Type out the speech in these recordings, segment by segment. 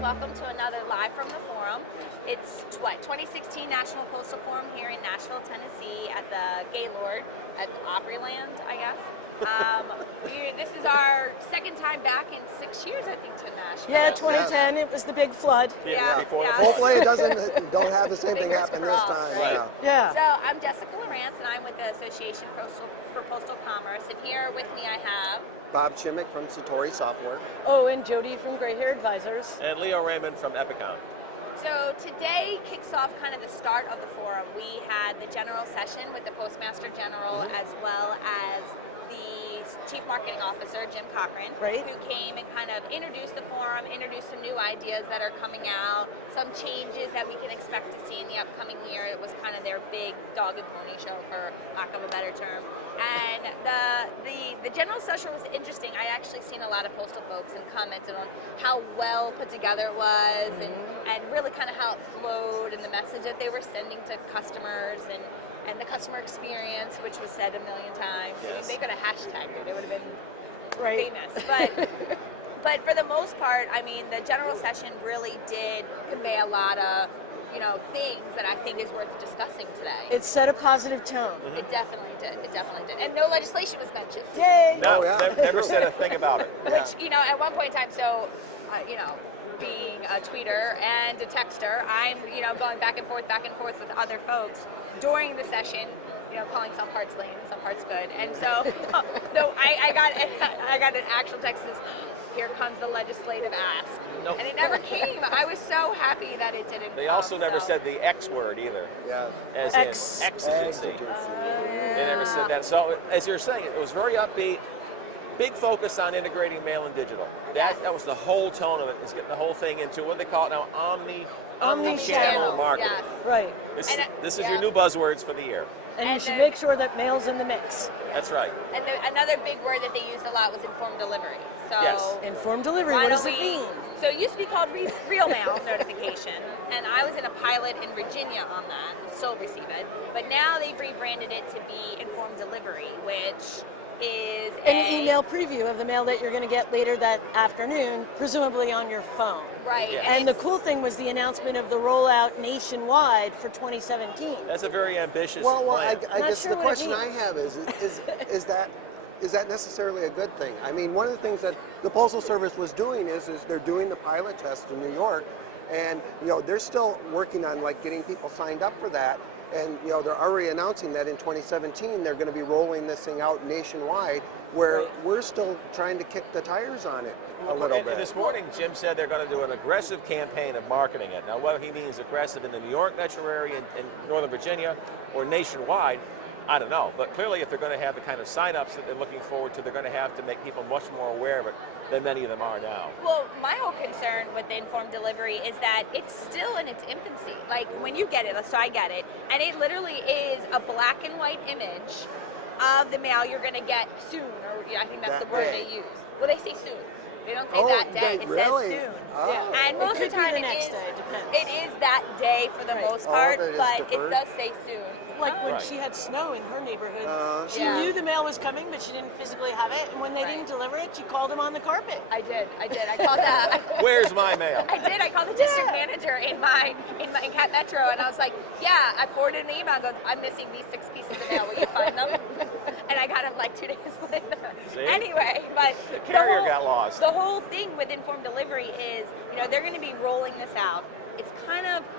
and welcome to another Live from the Forum. It's 2016 National Postal Forum here in Nashville, Tennessee at the Gaylord at Opryland, I guess. This is our second time back in 6 years, I think, to Nashville. Yeah, 2010, it was the big flood. Hopefully it don't have the same thing happen this time. Right? Yeah. So I'm Jessica Lowrance, and I'm with the Association for Postal Commerce, and here with me I have Bob Schimek from Satori Software. Oh, and Jody from GrayHair Advisors. And Raymond from EpiComm. So today kicks off kind of the start of the forum. We had the general session with the Postmaster General as well as the Chief Marketing Officer, Jim Cochran, who came and kind of introduced the forum, introduced some new ideas that are coming out, some changes that we can expect to see in the upcoming year. It was kind of their big dog and pony show, for lack of a better term. And the general session was interesting. I actually seen a lot of postal folks and commented on how well put together it was and really kind of how it flowed and the message that they were sending to customers and the customer experience, which was said a million times. Yes. They could have hashtagged it. It would have been famous. But for the most part, I mean, the general session really did convey a lot of things that I think is worth discussing today. It set a positive tone. It definitely did. It definitely did. And no legislation was mentioned. Yay! No, never said a thing about it. Which, at one point in time, so, being a tweeter and a texter, I'm, going back and forth with other folks during the session, calling some parts lame, some parts good. And so, I got an actual text that says, "Here comes the legislative ask." Nope. And it never came. I was so happy that it didn't They also never said the X word either. Yeah. As in exigency. They never said that. So, as you're saying, it was very upbeat. Big focus on integrating mail and digital. That was the whole tone of it, is getting the whole thing into what they call it now, omni-channel marketing. Yes. Right. This is your new buzzwords for the year. And you should make sure that mail's in the mix. That's right. And another big word that they used a lot was informed delivery. So informed delivery, what does it mean? So it used to be called real mail notification, and I was in a pilot in Virginia on that, and still receive it. But now they've rebranded it to be informed delivery, which is an email preview of the mail that you're going to get later that afternoon, presumably on your phone. Right. Yes. And the cool thing was the announcement of the rollout nationwide for 2017. That's a very ambitious plan. I guess sure the question I have is that necessarily a good thing? I mean, one of the things that the Postal Service was doing is they're doing the pilot test in New York, and they're still working on getting people signed up for that. And they're already announcing that in 2017 they're going to be rolling this thing out nationwide, where we're still trying to kick the tires on it a little bit. And this morning, Jim said they're going to do an aggressive campaign of marketing it. Now, whether he means aggressive in the New York metro area, in Northern Virginia, or nationwide, I don't know. But clearly, if they're going to have the kind of sign-ups that they're looking forward to, they're going to have to make people much more aware of it than many of them are now. Well, my whole concern with the informed delivery is that it's still in its infancy. Like, when you get it, so I get it, and it literally is a black and white image of the mail you're going to get soon, or I think that's the word they use. Well, they say soon. They don't say that day. It says soon. Oh. Yeah. And most of the time it is that day for the most part, but it does say soon. Like when she had snow in her neighborhood, she knew the mail was coming, but she didn't physically have it. And when they didn't deliver it, she called them on the carpet. I did. I called that. Where's my mail? I did. I called the district manager in Cat Metro, and I was like, "Yeah." I forwarded an email. I go, "I'm missing these 6 pieces of mail. Will you find them?" And I got them 2 days later. Anyway, but the carrier got lost. The whole thing with informed delivery is, they're going to be rolling this out.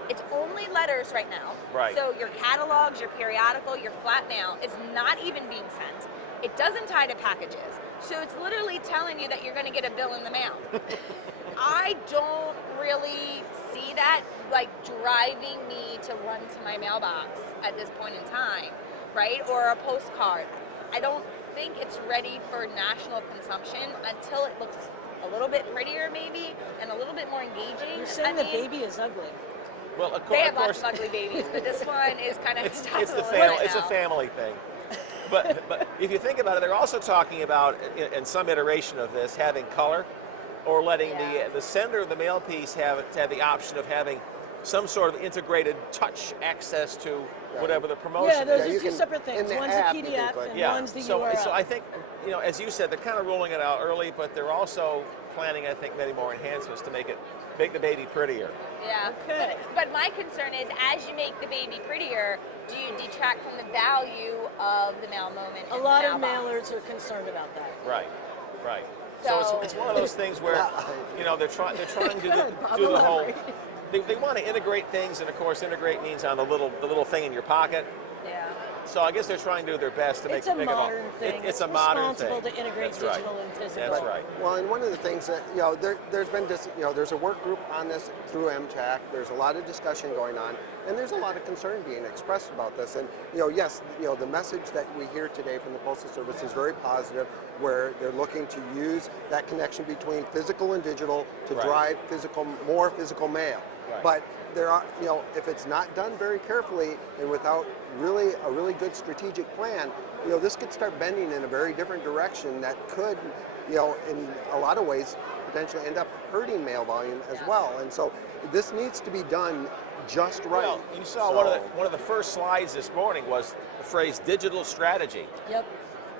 It's only letters right now. Right. So your catalogs, your periodical, your flat mail is not even being sent. It doesn't tie to packages. So it's literally telling you that you're going to get a bill in the mail. I don't really see that driving me to run to my mailbox at this point in time, right? Or a postcard. I don't think it's ready for national consumption until it looks a little bit prettier maybe, and a little bit more engaging. You're saying the baby is ugly. Well, they have lots of ugly babies, but this one is kind of it's a family thing. But if you think about it, they're also talking about, in some iteration of this, having color, or letting the sender of the mail piece have the option of having some sort of integrated touch access to whatever the promotion Yeah, those is. are two separate things. One's a PDF and one's the URL. So I think, as you said, they're kind of rolling it out early, but they're also planning, I think, many more enhancements to make the baby prettier. Yeah. Okay. But my concern is, as you make the baby prettier, do you detract from the value of the mail moment? A lot of mailers are concerned about that. Right. So it's one of those things where, they're trying to do the whole. They want to integrate things, and of course, integrate means on the little thing in your pocket. Yeah. So I guess they're trying to do their best to make it modern thing. It's a modern thing. Responsible to integrate digital and physical. That's right. Well, and one of the things that there's been there's a work group on this through MTAC. There's a lot of discussion going on, and there's a lot of concern being expressed about this. And yes, the message that we hear today from the Postal Service is very positive, where they're looking to use that connection between physical and digital to drive more physical mail. Right. But there are, if it's not done very carefully and without a really good strategic plan, this could start bending in a very different direction that could, in a lot of ways, potentially end up hurting mail volume as well. And so this needs to be done just right. Well, you saw one of the first slides this morning was the phrase digital strategy. Yep.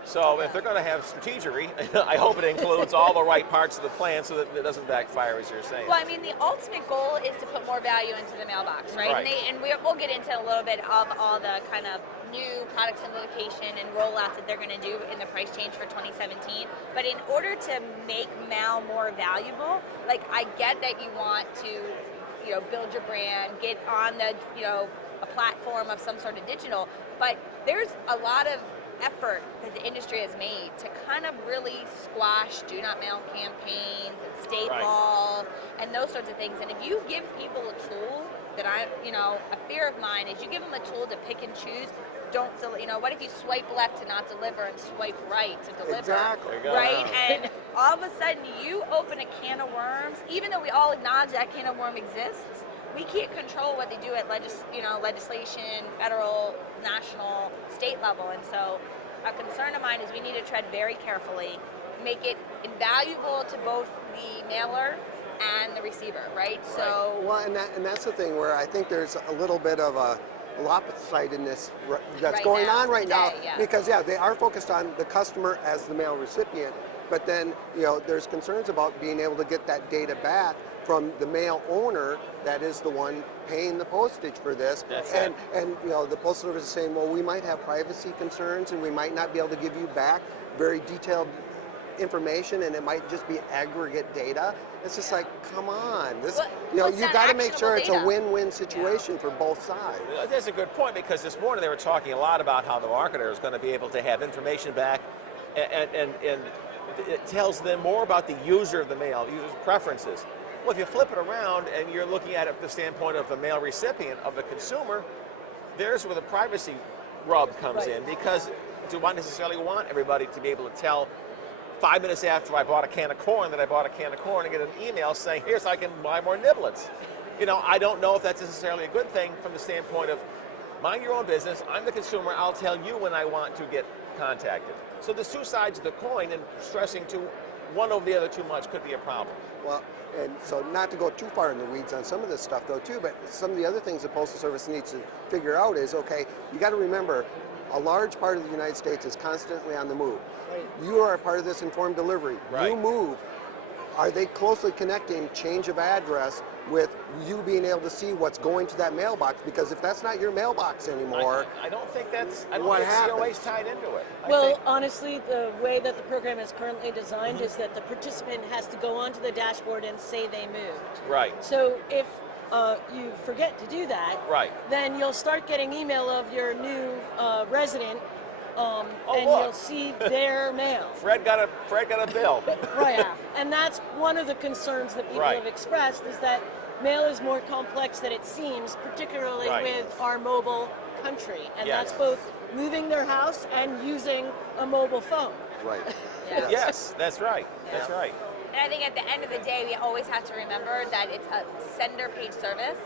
So if they're going to have strategery, I hope it includes all the right parts of the plan so that it doesn't backfire, as you're saying. Well, I mean, the ultimate goal is to put more value into the mailbox, right? Right. And we'll get into a little bit of all the kind of new product simplification and rollouts that they're going to do in the price change for 2017. But in order to make mail more valuable, like, I get that you want to, build your brand, get on the, a platform of some sort of digital, but there's a lot of effort that the industry has made to kind of really squash do not mail campaigns and state laws and those sorts of things. And if you give people a tool that a fear of mine is you give them a tool to pick and choose. What if you swipe left to not deliver and swipe right to deliver? Exactly. Right? And all of a sudden you open a can of worms, even though we all acknowledge that can of worm exists. We can't control what they do at legislation, federal, national, state level. And so a concern of mine is we need to tread very carefully, make it invaluable to both the mailer and the receiver, right? So well, and that's the thing where I think there's a little bit of a lopsidedness that's going on right now, because they are focused on the customer as the mail recipient, but then there's concerns about being able to get that data back from the mail owner that is the one paying the postage for this. And the Postal Service is saying, well, we might have privacy concerns and we might not be able to give you back very detailed information, and it might just be aggregate data. It's just like, come on, this you got to make sure it's a win-win situation for both sides. That's a good point, because this morning they were talking a lot about how the marketer is going to be able to have information back, and it tells them more about the user of the mail, the user's preferences. Well, if you flip it around and you're looking at it from the standpoint of the mail recipient, of the consumer, there's where the privacy rub comes in, because do I necessarily want everybody to be able to tell 5 minutes after I bought a can of corn that I bought a can of corn and get an email saying, here's how I can buy more niblets? I don't know if that's necessarily a good thing from the standpoint of mind your own business, I'm the consumer, I'll tell you when I want to get contacted. So there's two sides of the coin, and stressing to one over the other too much could be a problem. Well, and so not to go too far in the weeds on some of this stuff though too, but some of the other things the Postal Service needs to figure out is, okay, you got to remember, a large part of the United States is constantly on the move. Right. You are a part of this informed delivery. Right. You move. Are they closely connecting change of address with you being able to see what's going to that mailbox? Because if that's not your mailbox anymore, I don't think what happens? COA's tied into it. Well, honestly, the way that the program is currently designed is that the participant has to go onto the dashboard and say they moved. Right. So if you forget to do that, then you'll start getting email of your new resident, and you'll see their mail. Fred got a bill. Right. And that's one of the concerns that people have expressed, is that mail is more complex than it seems, particularly with our mobile country. And that's both moving their house and using a mobile phone. right. Yes, that's right. That's right. And I think at the end of the day, we always have to remember that it's a sender-paid service.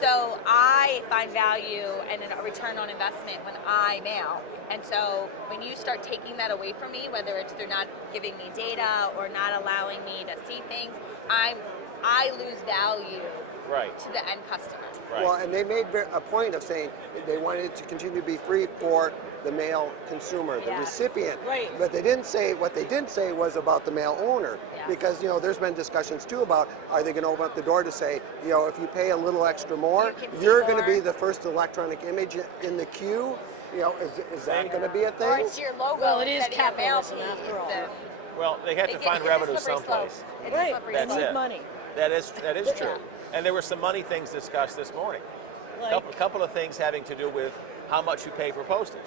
So I find value and a return on investment when I mail. And so when you start taking that away from me, whether it's through not giving me data or not allowing me to see things, I'm I lose value Right. to the end customer. Right. Well, and they made a point of saying they wanted it to continue to be free for the male consumer, the Yes. recipient. Right. But they didn't say, what they did say was about the male owner. Yes. Because, there's been discussions too about, are they going to open up the door to say, if you pay a little extra more, You can see you're going to more. be the first electronic image in the queue? Is that going to be a Or thing? it's your logo Well, it is instead of your mail capitalism piece. after all. and Well, they have to it find it's a revenue slippery someplace. slope. It's Right. a slippery That's They slope. need it. money. That is true. Yeah. And there were some money things discussed this morning. Like, Couple of things having to do with how much you pay for postage.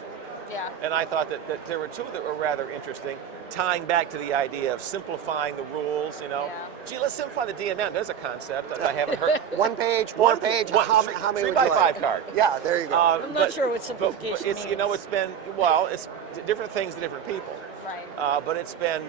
Yeah. And I thought that there were two that were rather interesting, tying back to the idea of simplifying the rules, Yeah. Gee, let's simplify the DMM. There's a concept that I haven't heard. One page, four page, how many three would by you like? five card. Yeah, there you go. I'm not sure what simplification it's, means. it's been, it's different things to different people. Right. But it's been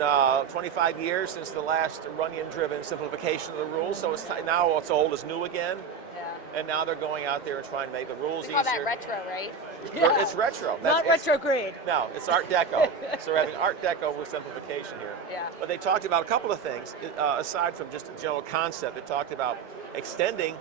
25 years since the last Runyon-driven simplification of the rules, so it's now what's old is new again, Yeah. and now they're going out there and trying to make the rules We call easier. that retro, right? Yeah. It's retro. Not It's- retrograde. No, it's Art Deco. So we're having Art Deco with simplification here. Yeah. But they talked about a couple of things, aside from just a general concept. They talked about extending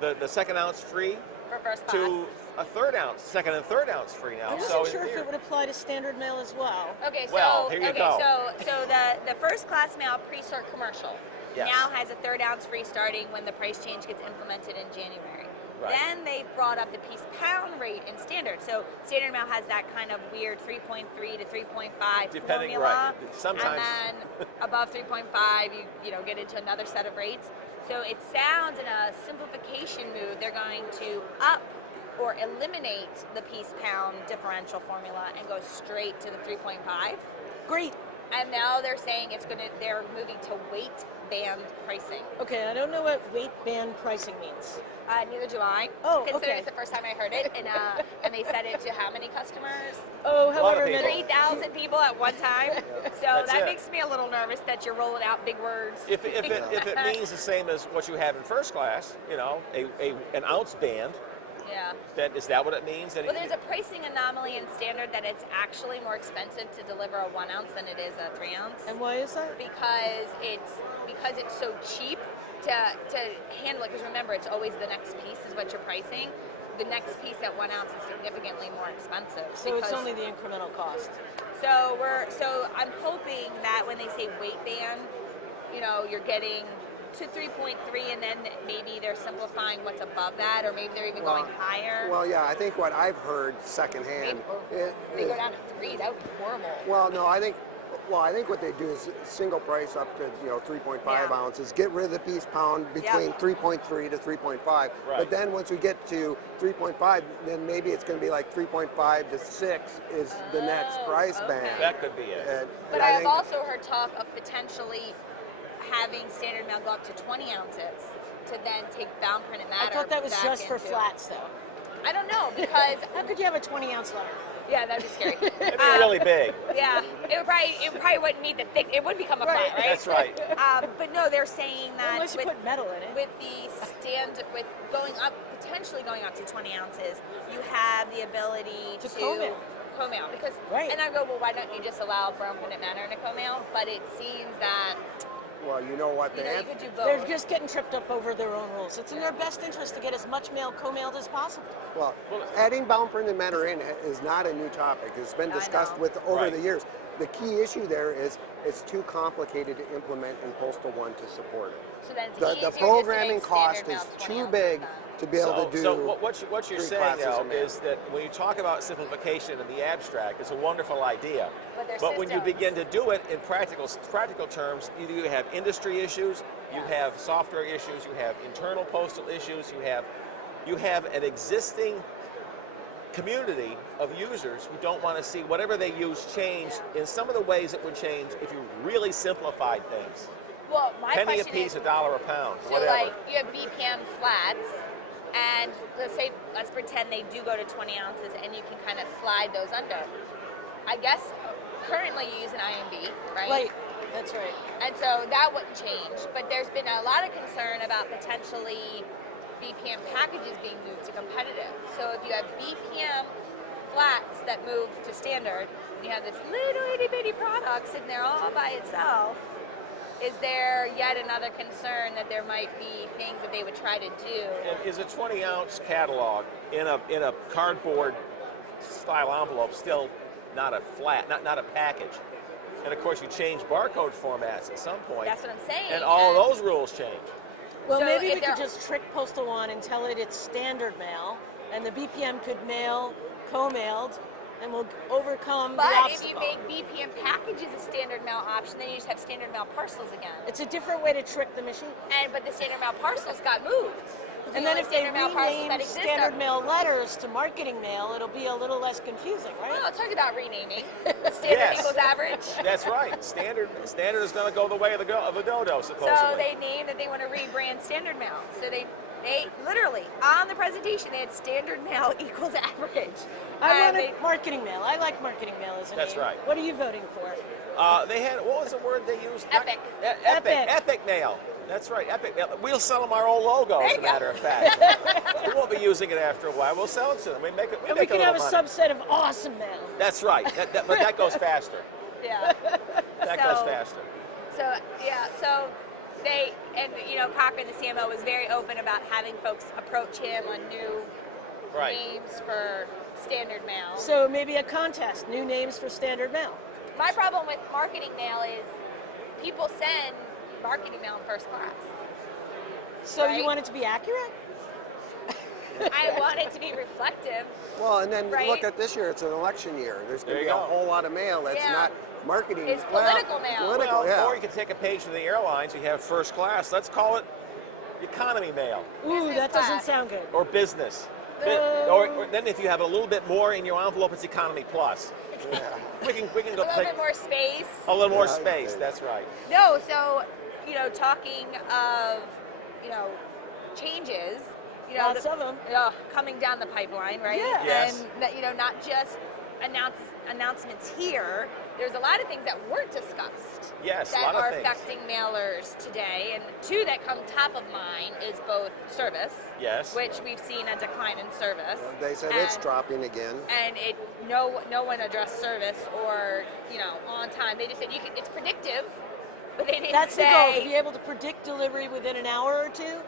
the second ounce free For first class. to a third ounce, second and third ounce free now. I wasn't So sure in if theory- it would apply to standard mail as well. Okay, so Well, here you go. so the first class mail pre-sort commercial Yes. now has a third ounce free starting when the price change gets implemented in January. Right. Then they brought up the piece pound rate in standard. So standard mail has that kind of weird 3.3 to 3.5 Depending, formula. right. Sometimes- And then above 3.5, you get into another set of rates. So it sounds in a simplification mood, they're going to up or eliminate the piece pound differential formula and go straight to the 3.5. Great. And now they're saying they're moving to weight band pricing. Okay, I don't know what weight band pricing means. Neither do I. Oh, Considering okay. it's the first time I heard it, and they said it to how many customers? Oh, lot of however people. many. 3,000 people at one time. So That's that it. makes me a little nervous that you're rolling out big words. If it means the same as what you have in first class, an ounce band, Yeah. is that what it means? Well, there's a pricing anomaly in standard that it's actually more expensive to deliver a 1 ounce than it is a 3 ounce. And why is that? Because it's so cheap to handle it. Because remember, it's always the next piece is what you're pricing. The next piece at 1 ounce is significantly more expensive. So it's because- only the incremental cost. So I'm hoping that when they say weight band, you're getting to 3.3, and then maybe they're simplifying what's above that, or maybe they're even going higher. Well, yeah, I think what I've heard secondhand. They go down to 3. That would be horrible. Well, no, I think what they do is single price up to 3.5 Yeah. ounces, get rid of the piece pound between 3.3 to 3.5. Right. But then once we get to 3.5, then maybe it's going to be like 3.5 to 6 is the next price okay. band. That could be it. But and I I've think- also heard talk of potentially having standard mail go up to 20 ounces to then take bound printed matter. I thought that was back just for into- flats, though. I don't know, because How could you have a 20-ounce letter? yeah, that'd be scary. It'd be really big. Yeah, it probably wouldn't need the thick. It would become a Right. flat, right? That's right. But no, they're saying that Unless you put metal in it. with potentially going up to 20 ounces, you have the ability To to co-mail. because Right. and I go, well, why don't you just allow brown printed matter in a co-mail? But it seems that Well, you know what? you could do both. They're just getting tripped up over their own rules. It's in their best interest to get as much mail co-mailed as possible. Well, adding bound printed matter in is not a new topic. It's been I discussed know. over Right. the years. The key issue there is it's too complicated to implement in Postal One to support it. So then it's The easier programming just to make cost standard is mail 20 too ounces big then. to be able to do. So what you're three saying classes now of mail. is that when you talk about simplification in the abstract, it's a wonderful idea. But there's when you systems. begin to do it in practical terms, either you have industry issues, you Yes. have software issues, you have internal postal issues, you have an existing community of users who don't want to see whatever they use change in some of the ways it would change if you really simplified things. Well, my Penny a question piece, is, $1 a pound, so whatever. like you have BPM flats, and let's pretend they do go to 20 ounces, and you can kind of slide those under. I guess currently you use an IMB, right? Right. That's right. And so that wouldn't change, but there's been a lot of concern about potentially BPM packages being moved to competitive. So if you have BPM flats that move to standard, you have this little itty bitty product sitting there all by itself. is there yet another concern that there might be things that they would try to do? And is a 20-ounce catalog in a cardboard style envelope still not a package? And of course, you change barcode formats at some point. That's what I'm saying. And all those rules change. Well, So maybe if we could just trick Postal One and tell it it's standard mail, and the BPM could mail co-mailed, and we'll overcome the But if obstacle. you make BPM packages a standard mail option, then you just have standard mail parcels again. It's a different way to trick the machine. But the standard mail parcels got moved. And then if they rename standard mail letters to marketing mail, it'll be a little less confusing, right? Well, talk about renaming. Standard equals average. That's right. Standard is going to go the way of the dodo, supposedly. So they named that they want to rebrand standard mail. So they literally, on the presentation, they had standard mail equals average. I wanted marketing mail. I like marketing mail as a name. That's right. What are you voting for? They had, what was the word they used? Epic. Epic mail. That's right, Epic mail. We'll sell them our old logo, as a matter of fact. We won't be using it after a while. We'll sell it to them. We can have a subset of awesome mail. That's right. But that goes faster. Yeah. That goes faster. So they, and Cochran, the CMO, was very open about having folks approach him on new names for standard mail. So maybe a contest, new names for standard mail. My problem with marketing mail is people send marketing mail in first class. So you want it to be accurate? I want it to be reflective. Well, and then look at this year, it's an election year. There's going to be a whole lot of mail that's not marketing. It's political mail. Or you can take a page from the airlines, you have first class. Let's call it economy mail. Ooh, that doesn't sound good. Or business. Or then if you have a little bit more in your envelope, it's economy plus. Yeah. We can go a little bit more space. A little more space, that's right. No, so, talking of, changes, lots of them. Coming down the pipeline, right? Yeah. Yes. And, not just announcements here. There's a lot of things that weren't discussed. Yes, that a lot of are things. affecting mailers today. And two that come top of mind is both service. Yes. Which we've seen a decline in service. They said it's dropping again. And no one addressed service or on time. They just said it's predictive, but they didn't That's say. the goal, to be able to predict delivery within an hour or two,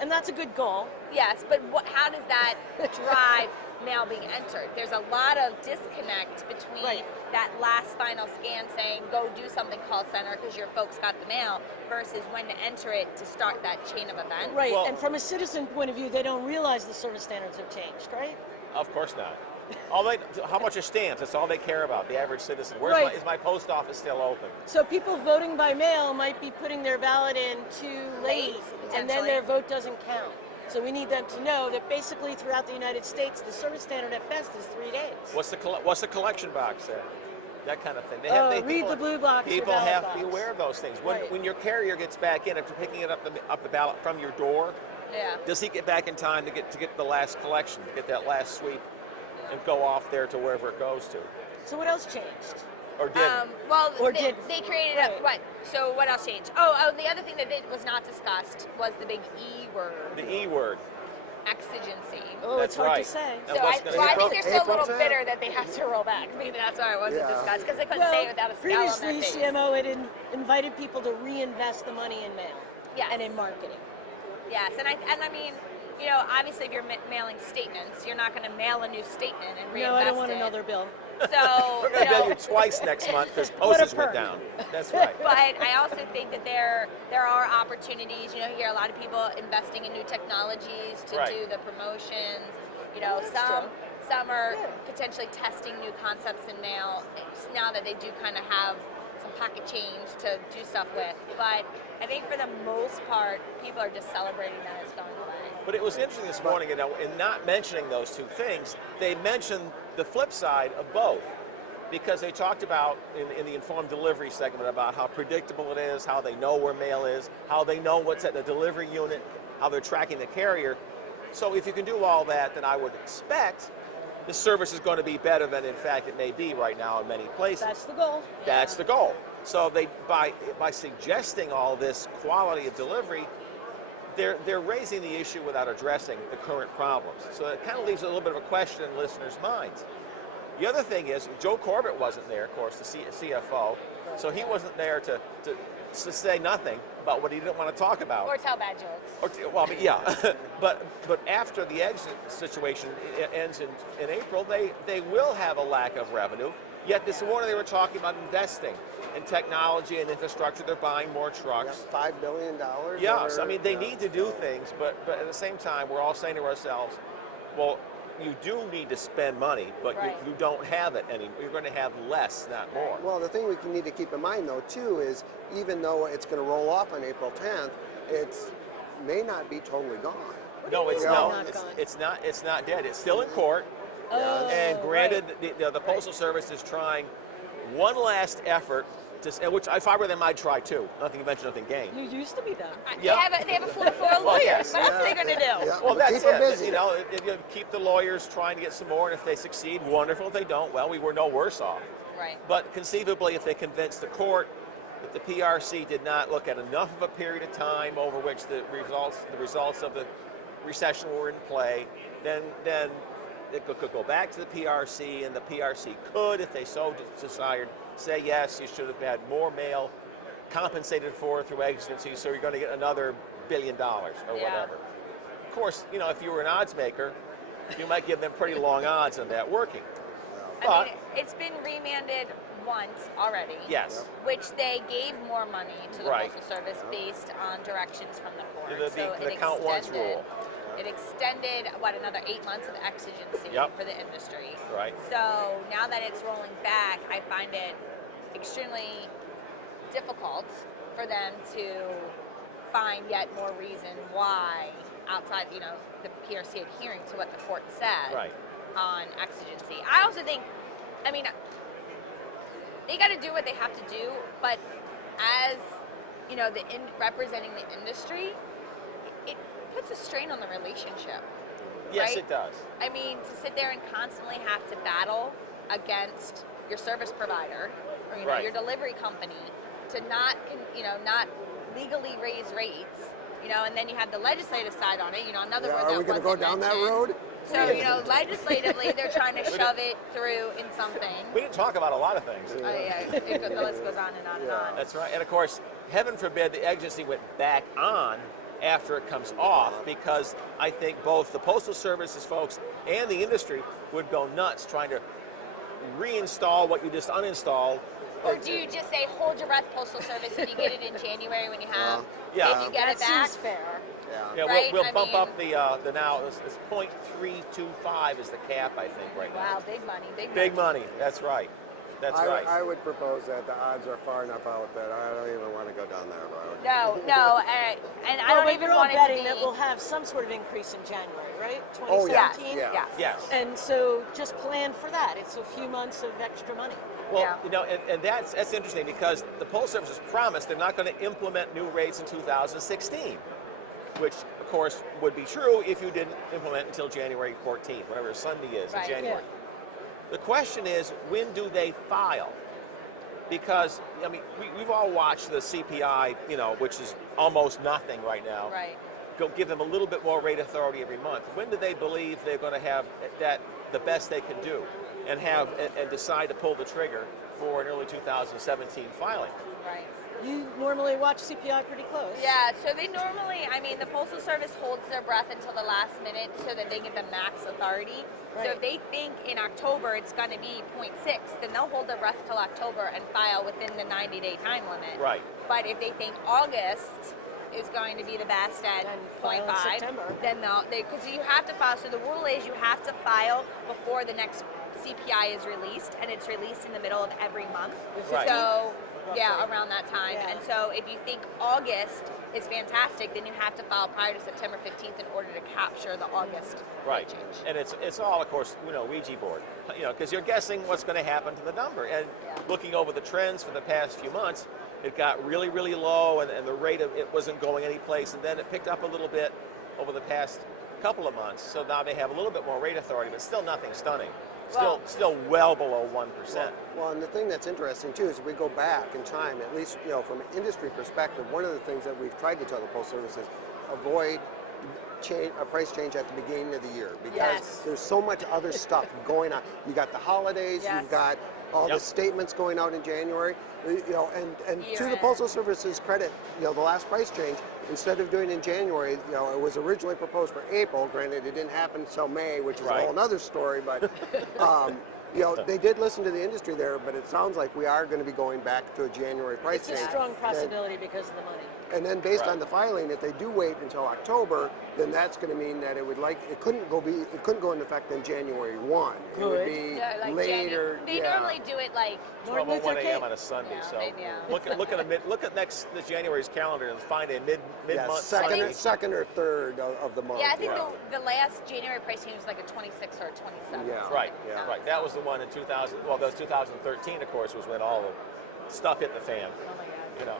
and that's a good goal. Yes, but how does that drive mail being entered? There's a lot of disconnect between that last final scan saying go do something call center because your folks got the mail versus when to enter it to start that chain of events. Right, and from a citizen point of view, they don't realize the service standards have changed, right? Of course not. How much are stamps? That's all they care about, the average citizen. Is my post office still open? So people voting by mail might be putting their ballot in too late, and then their vote doesn't count. So we need them to know that basically throughout the United States, the service standard at best is 3 days. What's the collection box there? That kind of thing. Read the blue box. People have to be aware of those things. When your carrier gets back in after picking it up the ballot from your door, does he get back in time to get the last collection, to get that last sweep, and go off there to wherever it goes to? So what else changed? Or didn't? They created what? So what else changed? Oh, the other thing that was not discussed was the big E word. The E word. Exigency. Oh, it's hard to say. So I think they're still a little bitter that they have to roll back. Maybe that's why it wasn't discussed, because they couldn't say it without a scowl on their face. Previously, CMO had invited people to reinvest the money in mail and in marketing. Yes, and I mean, obviously if you're mailing statements, you're not going to mail a new statement and reinvest it. No, I don't want another bill. So we're going to bill you twice next month because postage went down. That's right. But I also think that there are opportunities. You hear a lot of people investing in new technologies to do the promotions. Some are potentially testing new concepts in mail now that they do kind of have some pocket change to do stuff with. But I think for the most part, people are just celebrating that it's going away. But it was interesting this morning, in not mentioning those two things, they mentioned the flip side of both. Because they talked about, in the informed delivery segment, about how predictable it is, how they know where mail is, how they know what's at the delivery unit, how they're tracking the carrier. So if you can do all that, then I would expect the service is going to be better than, in fact, it may be right now in many places. That's the goal. That's the goal. So they, by suggesting all this quality of delivery, they're raising the issue without addressing the current problems. So it kind of leaves a little bit of a question in listeners' minds. The other thing is, Joe Corbett wasn't there, of course, the CFO, so he wasn't there to to say nothing about what he didn't want to talk about. Or tell bad jokes. Well, I mean, yeah, but after the exit situation ends in April, they will have a lack of revenue. Yet this morning they were talking about investing in technology and infrastructure. They're buying more trucks. $5 billion. Yes, I mean they need to do things, but at the same time we're all saying to ourselves, well, you do need to spend money, but you don't have it anymore. You're going to have less, not more. Well, the thing we need to keep in mind, though, too, is even though it's going to roll off on April 10th, it may not be totally gone. No, it's not. It's not dead. It's still in court. Oh, And granted, right. the Postal Service is trying one last effort, which if I were them, I'd try too. Nothing venture, nothing gain. You used to be them. Yeah. They have a floor full of lawyers. yes. What else are they going to do? Yeah. Well, that's keep them it. busy. You know, if you keep the lawyers trying to get some more, and if they succeed, wonderful. If they don't, well, we were no worse off. Right. But conceivably, if they convince the court that the PRC did not look at enough of a period of time over which the results of the recession were in play, then it could go back to the PRC, and the PRC could, if they so desired, say yes, you should have had more mail compensated for through exigency, so you're going to get another $1 billion or whatever. Of course, you know, if you were an odds maker, you might give them pretty long odds on that working. I mean, it's been remanded once already. Yes. Which they gave more money to the Right. Postal Service based on directions from the court. The count once rule. It extended, another 8 months of exigency for the industry. Right. So now that it's rolling back, I find it extremely difficult for them to find yet more reason why outside, the PRC adhering to what the court said on exigency. I also think, they got to do what they have to do, but as, representing the industry, it puts a strain on the relationship. Yes, right? it does. I mean, to sit there and constantly have to battle against your service provider or your delivery company to not legally raise rates, and then you have the legislative side on it, another word that are we going to go down that road? So, legislatively, they're trying to shove it through in something. We can talk about a lot of things. Oh, yeah, the list goes on and on and on. That's right. And of course, heaven forbid the exigency went back on after it comes off, because I think both the Postal Service's folks and the industry would go nuts trying to reinstall what you just uninstalled. Or do you just say, hold your breath, Postal Service, if you get it in January when you have, if you get it back? That seems fair. Yeah, right? we'll bump up the now, it's 0.325 is the cap, I think, right now. Wow, big money, Big money, that's right. That's right. I would propose that the odds are far enough out that I don't even want to go down that road. No, and I don't even want it to betting be. that we'll have some sort of increase in January, right? Oh, yeah. 2017? Yes. And so just plan for that. It's a few months of extra money. Well, and that's interesting, because the Postal Service has promised they're not going to implement new rates in 2016, which, of course, would be true if you didn't implement until January 14th, whatever Sunday is in January. Yeah. The question is, when do they file? Because, we've all watched the CPI, which is almost nothing right now. Right. Go give them a little bit more rate authority every month. When do they believe they're going to have that the best they can do and decide to pull the trigger for an early 2017 filing? Right. You normally watch CPI pretty close. Yeah, so they normally, the Postal Service holds their breath until the last minute so that they give them max authority. Right. So if they think in October it's going to be 0.6, then they'll hold their breath till October and file within the 90-day time limit. Right. But if they think August is going to be the best at And file in 0.5, September. then because you have to file. So the rule is you have to file before the next CPI is released, and it's released in the middle of every month. Right. So yeah, Roughly. around that time. Yeah. And so if you think August is fantastic, then you have to file prior to September 15th in order to capture the August rate change. And it's all, of course, Ouija board, because you're guessing what's going to happen to the number. And looking over the trends for the past few months, it got really, really low, and the rate of it wasn't going any place, and then it picked up a little bit over the past couple of months. So now they have a little bit more rate authority, but still nothing stunning. Still well below 1%. Well, and the thing that's interesting too is if we go back in time, at least from an industry perspective, one of the things that we've tried to tell the Postal Service is avoid price change at the beginning of the year because Yes. there's so much other stuff going on. You got the holidays, Yes. you've got all the statements going out in January, and to the Year-end. Postal Service's credit, the last price change, instead of doing it in January, it was originally proposed for April. Granted, it didn't happen until May, which is a whole other story, but they did listen to the industry there, but it sounds like we are going to be going back to a January price It's change. a strong possibility because of the money. And then based on the filing, if they do wait until October, then that's going to mean that it couldn't go into effect on January 1. It would be Yeah, like later. They normally do it like 12:01 a.m. on a Sunday. Yeah, so maybe, yeah. look at this January's calendar and find a mid-month Sunday. second or third of the month. Yeah, I think the last January price change was like a 26 or a 27. Yeah. Right, Yeah. right. That was the one in 2000. Well, that was 2013, of course, was when all the stuff hit the fan. Oh my God.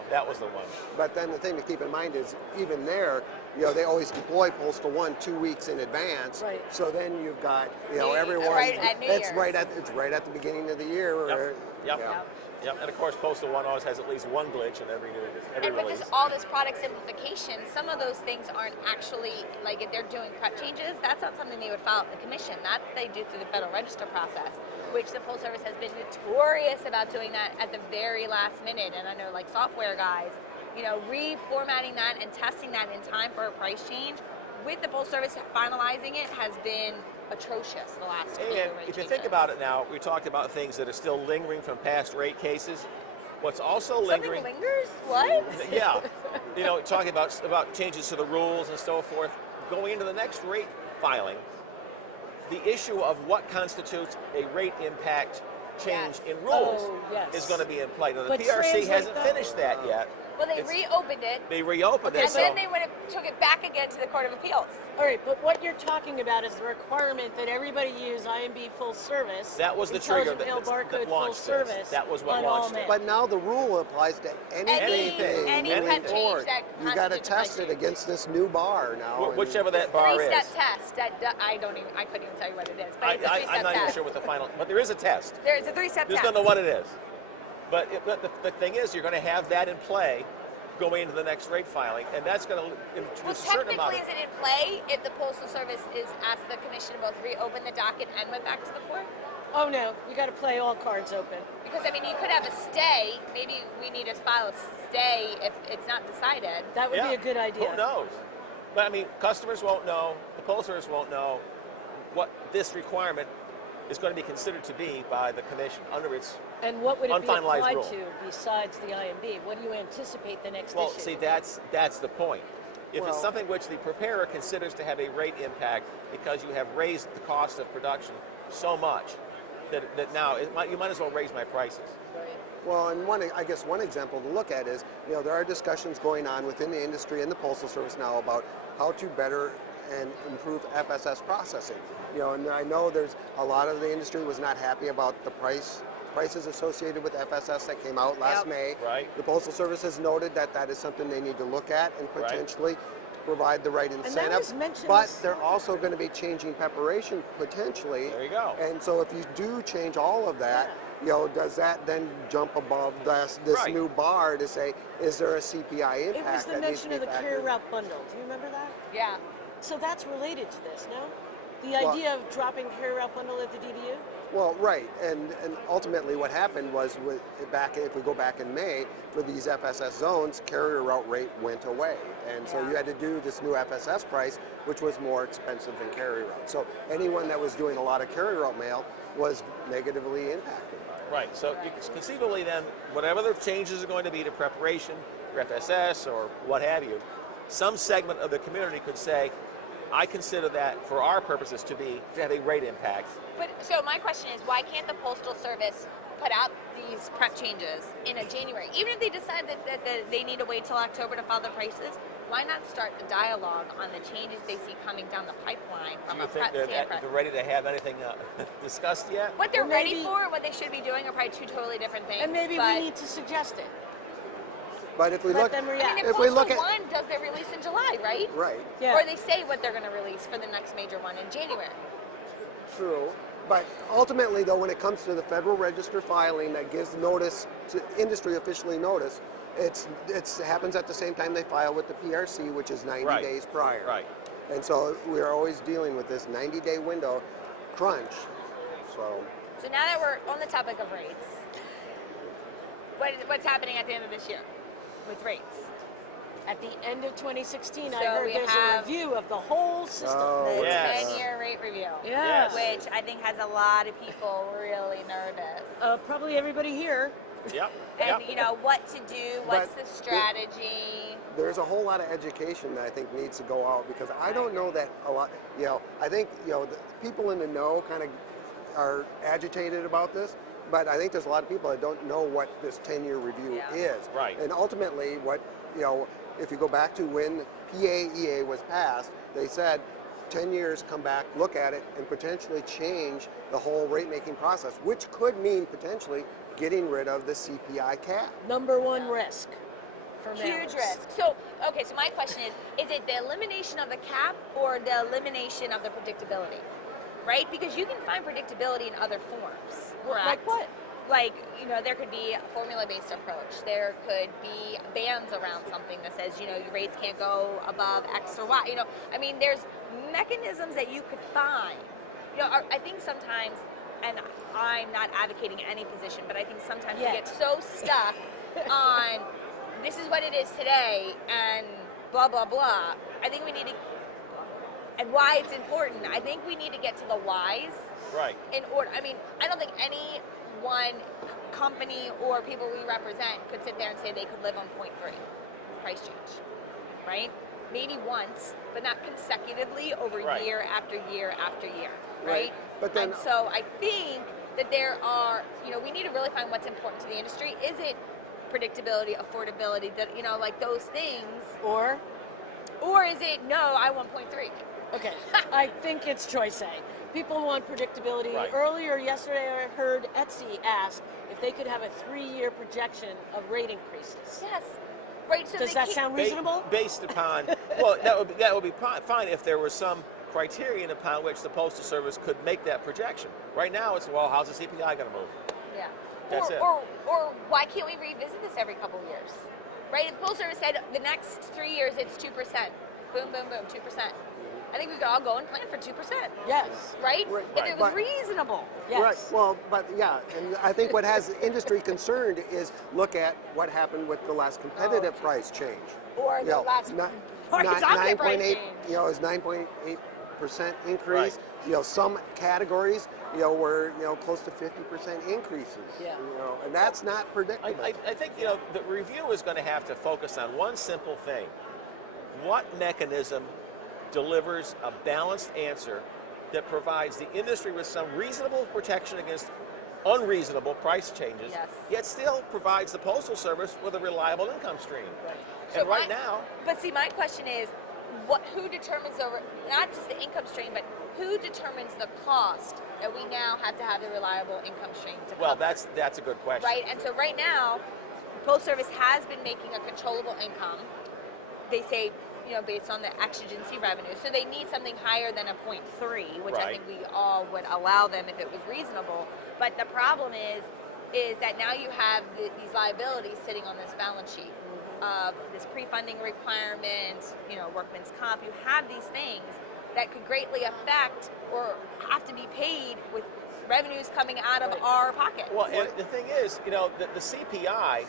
That was the one. But then the thing to keep in mind is even there, they always deploy Postal One 2 weeks in advance. Right. So then you've got Year's. everyone. Right at New it's Year's. right at the beginning of the year. Yep. Yeah. Yep. And of course, Postal One always has at least one glitch in every And with release. all this product simplification, some of those things aren't actually, like if they're doing prep changes, that's not something they would file at the commission. That they do through the Federal Register process, which the Postal Service has been notorious about doing that at the very last minute. And I know like software guys, reformatting that and testing that in time for a price change with the Postal Service finalizing it has been atrocious the last few And if you think about it now, we talked about things that are still lingering from past rate cases. What's also lingering? Something lingers? What? Yeah, talking about changes to the rules and so forth. Going into the next rate filing, the issue of what constitutes a rate impact change in rules is going to be in play. Now, the But PRC hasn't translate that- finished that yet. Well, they reopened it, They reopened it. and So then they took it back again to the Court of Appeals. All right, but what you're talking about is the requirement that everybody use IMB full service. that was the trigger Intelligent Mail that Barcode full launched service. this. That was what on all launched it. mail. But now the rule applies to anything. Any moving prep change forward. that You got to constitutes a price test it change. against this new bar now. and- Whichever that bar is. Three-step test. I couldn't even tell you what it is, but it's a three-step I'm not test. even sure what the final, but there is a test. There's a three-step Just test. don't know what it is. But the thing is, you're going to have that in play going into the next rate filing, and that's going to Well, introduce a certain amount technically, of... is it in play if the Postal Service is asked the Commission to both reopen the docket and went back to the court? Oh no, you got to play all cards open. Because, you could have a stay. Maybe we need to file a stay if it's not decided. That would be a good idea. Who knows? But customers won't know, the Postal Service won't know what this requirement is going to be considered to be by the Commission under its And what would it be unfinalized applied rule. to besides the IMB? What do you anticipate the next Well, issue? see, that's the point. If it's something which the preparer considers to have a rate impact because you have raised the cost of production so much that now you might as well raise my prices. Well, and one example to look at is, there are discussions going on within the industry and the Postal Service now about how to better and improve FSS processing. And I know there's a lot of the industry was not happy about the prices associated with FSS that came out last May. Right. The Postal Service has noted that is something they need to look at and potentially provide the right incentive. was mentioned But this- they're also going to be changing preparation potentially. There you go. And so if you do change all of that, does that then jump above this Right. new bar to say, is there a CPI It impact? was the that needs to mention of be the factored carrier in? route bundle. Do you remember that? Yeah. So that's related to this, no? The Well- idea of dropping carrier route bundle at the DDU? Well, right, and ultimately what happened was if we go back in May, for these FSS zones, carrier route rate went away. And so you had to do this new FSS price, which was more expensive than carrier route. So anyone that was doing a lot of carrier route mail was negatively impacted by it. Right, so you conceivably then, whatever the changes are going to be to preparation, or FSS, or what have you, some segment of the community could say, I consider that, for our purposes, to have a rate impact. But so my question is, why can't the Postal Service put out these prep changes in a January? Even if they decide that they need to wait till October to file the prices, why not start the dialogue on the changes they see coming down the pipeline from Do a you think prep they're standpoint? ready to have anything discussed yet? What they're Or ready maybe- for, what they should be doing, are probably two totally different things. And maybe but, we need to suggest it. But if we Let look, them I react. mean, if we look Postal at One does their release in July, right? right, Yeah. Or they say what they're going to release for the next major one in January. true. But ultimately, though, when it comes to the Federal Register filing that gives notice to industry officially notice, it happens at the same time they file with the PRC, which is 90 Right. days prior. Right. And so we're always dealing with this 90-day window crunch. So now that we're on the topic of rates, what's happening at the end of this year with rates? At the end of 2016, So I heard we there's have a review of the whole system. Oh, The Yes. 10-year rate review. Yes. Which I think has a lot of people really nervous. Probably everybody here. Yep. And Yep. what to do, what's But the strategy? there's a whole lot of education that I think needs to go out, because I don't know that a lot, I think, the people in the know kind of are agitated about this, but I think there's a lot of people that don't know what this 10-year review is. Right. And ultimately what, if you go back to when PAEA was passed, they said 10 years, come back, look at it, and potentially change the whole rate making process, which could mean potentially getting rid of the CPI cap. Number one risk for Huge mailers. risk. So my question is it the elimination of the cap or the elimination of the predictability? Right? Because you can find predictability in other forms, correct? Like what? Like, there could be a formula-based approach. There could be bands around something that says, your rates can't go above X or Y. There's mechanisms that you could find. I think sometimes, and I'm not advocating any position, but I think sometimes we get so stuck on this is what it is today and blah, blah, blah. I think we need to, and why it's important, I think we need to get to the whys. Right. In order, I don't think any one company or people we represent could sit there and say they could live on 0.3 price change, right? Maybe once, but not consecutively over year after year after year, right? But then, and so I think that there are, we need to really find what's important to the industry. Is it predictability, affordability, that like those things, or is it no? I want 0.3. Okay, I think it's choice A. People want predictability. Right. Earlier yesterday, I heard Etsy ask if they could have a 3-year projection of rate increases. Yes. Right. So Does that sound reasonable? Based upon, well, that would be fine if there was some criterion upon which the Postal Service could make that projection. Right now, it's, well, how's the CPI going to move? Yeah. That's it. Or why can't we revisit this every couple of years? Right? If the Postal Service said the next 3 years it's 2%, boom, boom, boom, 2%. I think we could all go and plan for 2%. Yes. Right? Right, If it was reasonable. Yes. right, well, but yeah, and I think what has the industry concerned is look at what happened with the last competitive price change. Or the last market dominant price 9.8, change. is 9.8% increase. Right. Some categories, were, close to 50% increases. Yeah. And that's not predictable. I think, the review is going to have to focus on one simple thing. What mechanism delivers a balanced answer that provides the industry with some reasonable protection against unreasonable price changes, yet still provides the Postal Service with a reliable income stream. Right. And right now... But see, my question is, who determines not just the income stream, but who determines the cost that we now have to have the reliable income stream to cover? Well, that's a good question. Right, and so right now, the Postal Service has been making a controllable income. They say, based on the exigency revenue. So they need something higher than a 0.3, which I think we all would allow them if it was reasonable. But the problem is that now you have these liabilities sitting on this balance sheet of this pre-funding requirement, workman's comp. You have these things that could greatly affect or have to be paid with revenues coming out of our pockets. Well, and the thing is, the CPI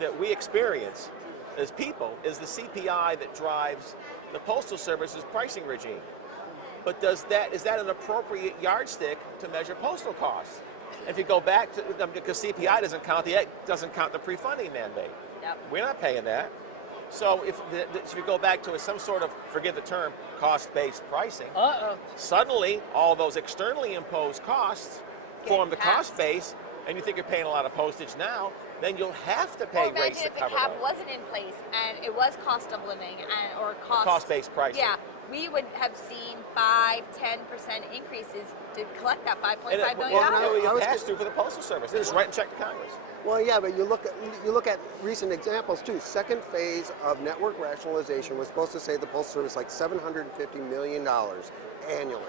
that we experience as people is the CPI that drives the Postal Service's pricing regime. But is that an appropriate yardstick to measure postal costs? If you go back to, because CPI doesn't count the pre-funding mandate. Yep. We're not paying that. So if you go back to some sort of, forget the term, cost-based pricing, suddenly all those externally imposed costs form the cost base, and you think you're paying a lot of postage now, then you'll have to pay rates to cover imagine if the cap those. wasn't in place and it was cost of living or Cost-based pricing. Yeah, we would have seen 5-10% increases to collect that $5.5 million. Well, you pass through for the Postal Service. They just write and check to Congress. Well, yeah, but you look at recent examples too. Second phase of network rationalization was supposed to save the Postal Service like $750 million annually,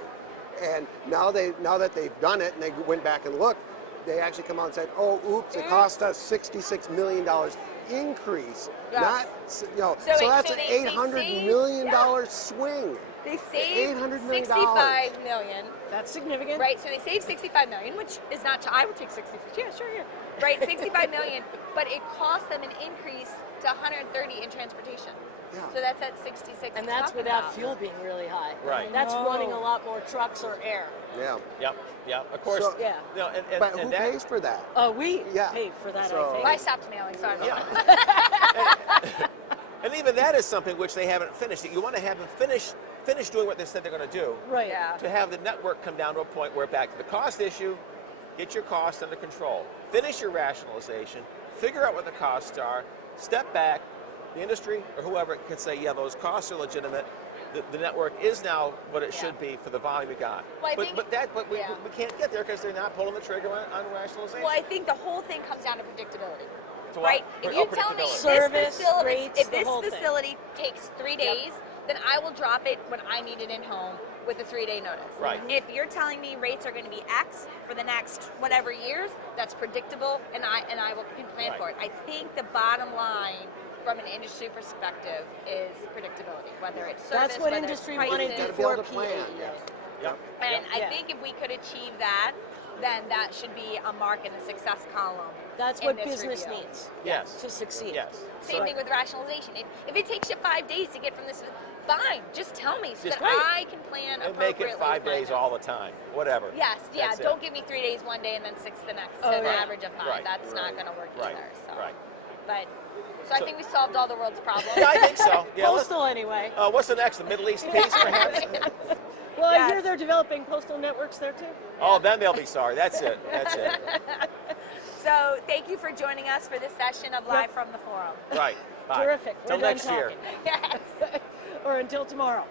and now that they've done it and they went back and looked, they actually come out and said, "Oh, oops! It cost us $66 million increase." Yes. Not so that's an $800 million swing. They saved $800 million. $65 million. That's significant. Right, so they saved $65 million, which is not, I would take 66, yeah, sure, yeah. Right, $65 million, but it cost them an increase to 130 in transportation. Yeah. So that's at 66. And that's without fuel being really high. Right. That's running a lot more trucks or air. Yeah. Yep. Of course. So- Yeah. You know, But and who that, pays for that? We Yeah. pay for that, So- I think. Well, I stopped mailing, sorry about Yeah. that. And even that is something which they haven't finished. You want to have them finish doing what they said they're going to do. Right. Yeah. To have the network come down to a point where, back to the cost issue, get your costs under control. Finish your rationalization. Figure out what the costs are. Step back. The industry or whoever can say, yeah, those costs are legitimate. The network is now what it should be for the volume we got. Well, I but think- we yeah. can't get there because they're not pulling the trigger on rationalization. Well, I think the whole thing comes down to predictability. To what? Right? If you tell me Predictability. Service, this facility, rates, if the this whole thing. facility takes 3 days, then I will drop it when I need it in home with a 3-day notice. Right. If you're telling me rates are going to be X for the next whatever years, that's predictable, and I can plan Right. for it. I think the bottom line from an industry perspective is predictability, whether it's service, That's what whether industry it's wanted prices. Gotta be able to before plan. PE. Yes. Yep. And I Yeah. think if we could achieve that, then that should be a mark in the success column. That's in what this business review. needs Yes. to succeed. Yes. Same thing with rationalization. If it takes you 5 days to get from this, fine, just tell me so Just that wait. I can plan And appropriately. make it 5 with my days time. all the time. Whatever. Yes, yeah. That's it. Don't give me 3 days one day and then 6 the next. Oh, an yeah. average of 5. Right. That's not going to work Right. either. So. Right. But so I think we solved all the world's problems. Yeah, I think so. Yeah. Postal, anyway. What's the next? The Middle East piece, perhaps? Well, I hear Yes. they're developing postal networks there too. Oh, then they'll be sorry. That's it. That's it. So thank you for joining us for this session of Live Yep. from the Forum. Right. Bye. Terrific. We're Till done next year. talking. Yes. Or until tomorrow.